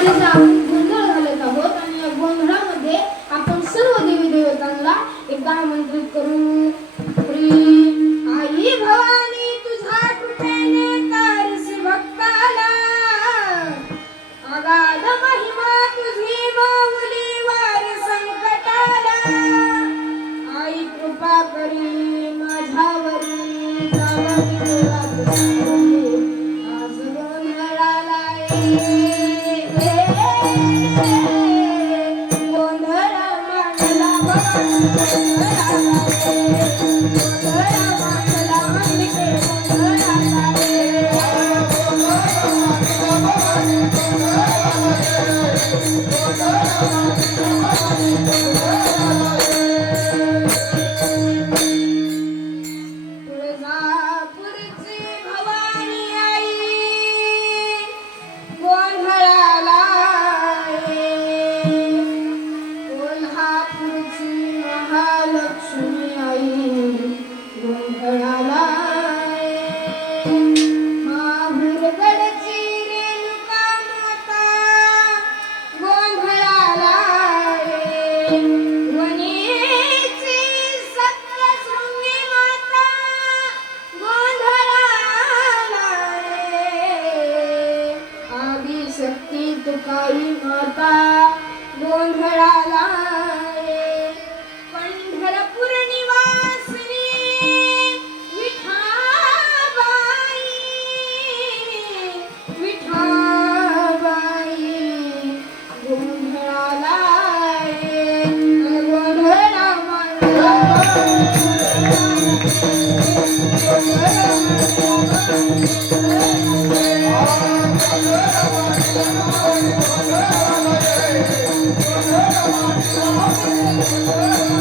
गोंधळ घालत आहोत आणि या गोंधळामध्ये आपण सर्व देवी देवतांना एकदा आमंत्रित करू. आई भवानी तुझ्या कृपेने तारसी भक्ताला, अगाध महिमा तुझी माऊली वार संकटाला. आई कृपा करी माझ्यावरी, जावई देवात आज गोंधळाला शक्ती तुकाई माता गोंधळाला. पंढरपूर निवासिनी विठाबाई, विठाबाई गोंधळाला गोंधळा मांडला. Oh,